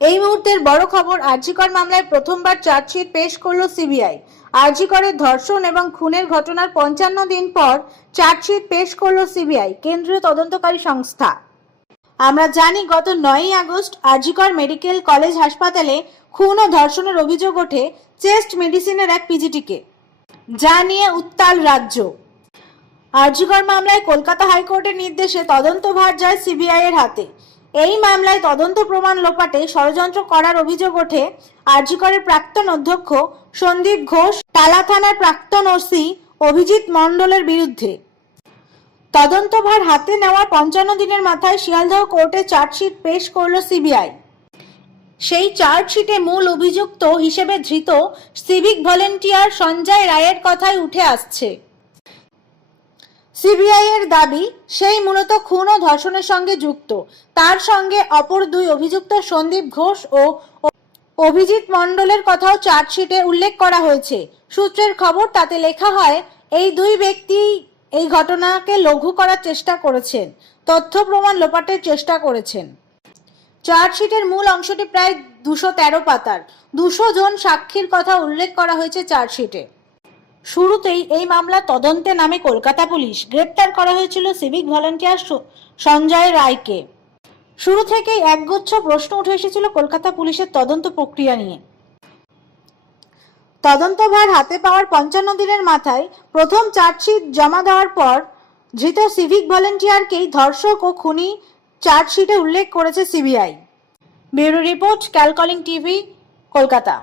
এই মুহূর্তের বড় খবর, আরজিকর মামলায় প্রথমবার চার্জশিট পেশ করল সিবিআই। আরজিকরের ধর্ষণ এবং খুনের ঘটনার পঞ্চান্ন দিন পর চার্জশিট পেশ করল সিবিআই, কেন্দ্রীয় তদন্তকারী সংস্থা। আমরা জানি, গত নয়ই আগস্ট আরজিকর মেডিকেল কলেজ হাসপাতালে খুন ও ধর্ষণের অভিযোগ ওঠে চেস্ট মেডিসিনের এক পিজিটিকে। যা নিয়ে উত্তাল রাজ্য। আরজিকর মামলায় কলকাতা হাইকোর্টের নির্দেশে তদন্তভার যায় সিবিআই এর হাতে। এই মামলায় তদন্ত প্রমাণ লোপাটে ষড়যন্ত্র করার অভিযোগ ওঠে আরজিকরের প্রাক্তন অধ্যক্ষ সন্দীপ ঘোষ, টালা থানার প্রাক্তন ওসি অভিজিৎ মণ্ডলের বিরুদ্ধে। তদন্তভার হাতে নেওয়ার পঞ্চান্ন দিনের মাথায় শিয়ালদহ কোর্টে চার্জশিট পেশ করল সিবিআই। সেই চার্জশিটে মূল অভিযুক্ত হিসেবে ধৃত সিভিক ভলেন্টিয়ার সঞ্জয় রায়ের কথাই উঠে আসছে। সিবিআই এর দাবি, সেই মূলত খুন ও ধর্ষণের সঙ্গে যুক্ত। তার সঙ্গে অপর দুই অভিযুক্ত সন্দীপ ঘোষ ও অভিজিৎ মণ্ডলের কথাও চার্জশিটে উল্লেখ করা হয়েছে। সূত্রের খবর, তাতে লেখা হয়, এই দুই ব্যক্তি এই ঘটনাকে লঘু করার চেষ্টা করেছেন, তথ্য প্রমাণ লোপাটের চেষ্টা করেছেন। চার্জশিটের মূল অংশটি প্রায় দুশো তেরো পাতার। দুশো জন সাক্ষীর কথা উল্লেখ করা হয়েছে চার্জশিটে। শুরুতেই এই মামলা তদন্তে নামে কলকাতা পুলিশ। গ্রেপ্তার করা হয়েছিল সিভিক ভলান্টিয়ার সঞ্জয় রায়কে। শুরু থেকেই একগুচ্ছ প্রশ্ন উঠে এসেছিল কলকাতা পুলিশের তদন্ত প্রক্রিয়া নিয়ে। তদন্তভার হাতে পাওয়ার পঞ্চান্ন দিনের মাথায় প্রথম চার্জশিট জমা দেওয়ার পর ধৃত সিভিক ভলেন্টিয়ারকেই ধর্ষক ও খুনি চার্জশিটে উল্লেখ করেছে সিবিআই। ব্যুরো রিপোর্ট ক্যালকলিং টিভি, কলকাতা।